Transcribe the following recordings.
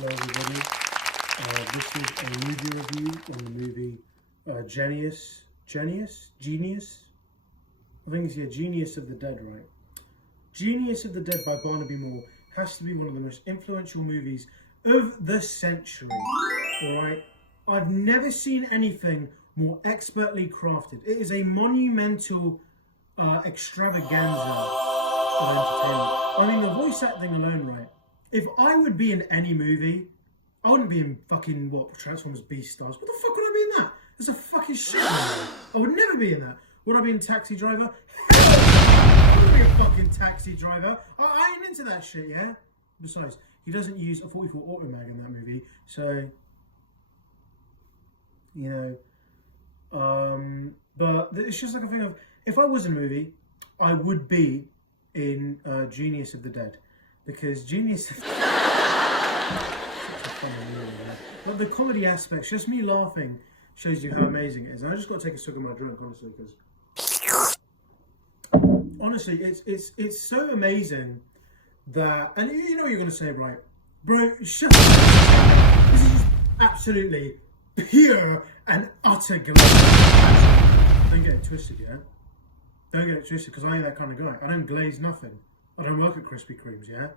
Hello everybody, this is a movie review on the movie Genius? I think it's, Genius of the Dead, right? Genius of the Dead by Barnaby Moore has to be one of the most influential movies of the century, alright? I've never seen anything more expertly crafted. It is a monumental extravaganza of entertainment. I mean, the voice acting alone, right? If I would be in any movie, I wouldn't be in fucking, Transformers Beastars. What the fuck would I be in that? There's a fucking shit movie. I would never be in that. Would I be in Taxi Driver? Hell no! I wouldn't be a fucking taxi driver. I ain't into that shit, yeah? Besides, he doesn't use a 44 Automag in that movie, so, you know, but it's just like a thing of, if I was in a movie, I would be in Genius of the Dead. Because Genius of the but the comedy aspects, just me laughing, shows you how amazing it is. And I just got to take a swig of my drink, honestly, because honestly, it's so amazing that, and you know what you're going to say, right? Bro, shut up. This is just absolutely pure and utter glaze. Don't get it twisted, yeah? Don't get it twisted, because I ain't that kind of guy. I don't glaze nothing. I don't work at Krispy Kremes, yeah?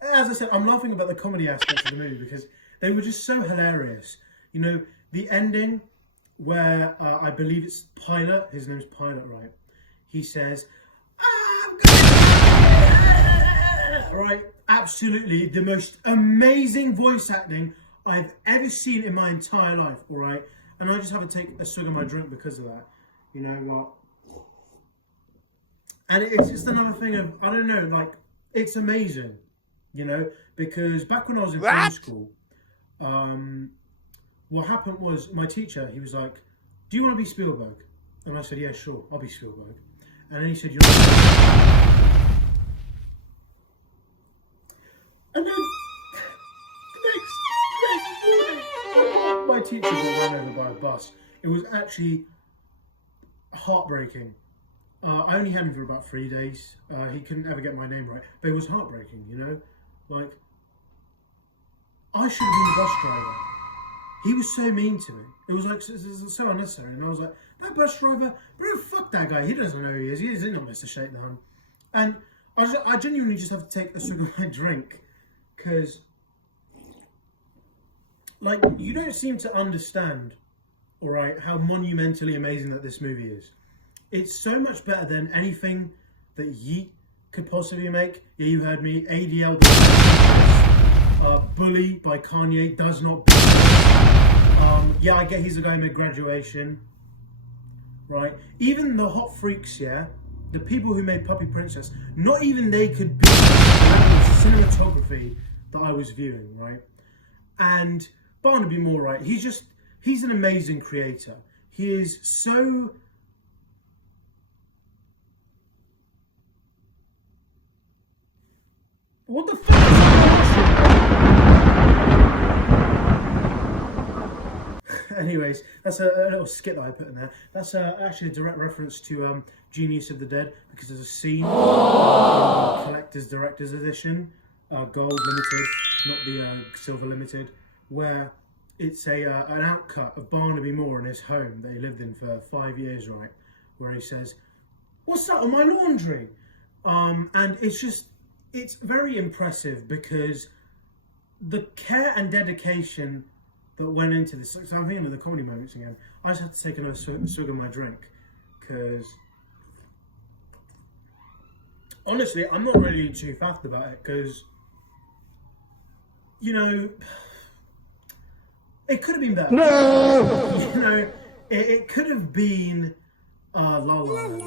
As I said, I'm laughing about the comedy aspects of the movie because they were just so hilarious. You know, the ending where I believe it's Pilot, his name's Pilot, right? He says, right? Absolutely the most amazing voice acting I've ever seen in my entire life, all right? And I just have to take a swig of my drink because of that. You know what? And it's just another thing of, I don't know, like, it's amazing, you know, because back when I was in film school, what happened was my teacher, he was like, do you want to be Spielberg? And I said, yeah, sure, I'll be Spielberg. And then he said, you're not. And then the next morning, my teacher got run over by a bus. It was actually heartbreaking. I only had him for about 3 days. He couldn't ever get my name right, but it was heartbreaking, you know? Like, I should have been the bus driver. He was so mean to me. It was like so unnecessary. And I was like, that bus driver, bro, fuck that guy. He doesn't know who he is. He doesn't know Mr. Shakedown. And I genuinely just have to take a swig of my drink because, like, you don't seem to understand, all right, how monumentally amazing that this movie is. It's so much better than anything that Yeet could possibly make. Yeah, you heard me. ADL does not Bully by Kanye does not yeah, I get he's the guy who made Graduation. Right? Even the hot freaks, yeah, the people who made Puppy Princess, not even they could be the cinematography that I was viewing, right? And Barnaby Moore, right? He's an amazing creator. He is so... What the fuck is that? Anyways, that's a little skit that I put in there. That's actually a direct reference to Genius of the Dead, because there's a scene in the Collector's Director's Edition, Gold Limited, not the Silver Limited, where it's an outcut of Barnaby Moore in his home that he lived in for 5 years, right? Where he says, "What's that on my laundry?" And it's very impressive because the care and dedication that went into this. So I'm thinking of the comedy moments again. I just have to take another swig of my drink because honestly, I'm not really too faffed about it because, you know, it could have been better. No! You know, it could have been La La Land.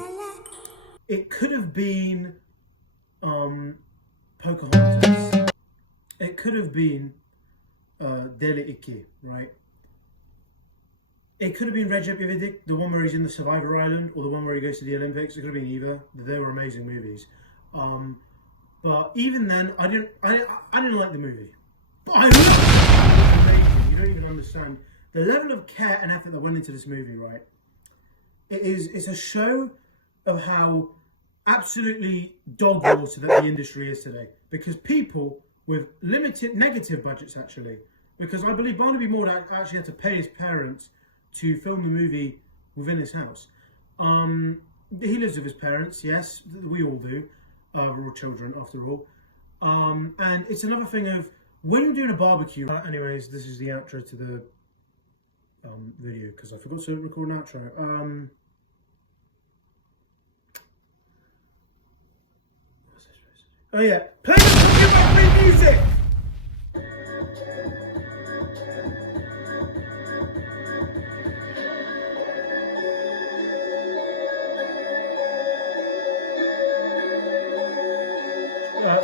It could have been Pocahontas. It could have been Deli Iki, right? It could have been Recep İvedik, the one where he's in the Survivor Island, or the one where he goes to the Olympics. It could have been either. They were amazing movies. But even then, I didn't like the movie. But I loved it. It was amazing. You don't even understand the level of care and effort that went into this movie, right? It's a show of how absolutely dog water that the industry is today, because people with limited negative budgets, actually, because I believe Barnaby Moore actually had to pay his parents to film the movie within his house. He lives with his parents, yes, we all do. We're all children after all. And it's another thing of when you're doing a barbecue. Anyways, this is the outro to the video because I forgot to record an outro. Oh yeah, play music!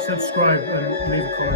Subscribe and leave a comment.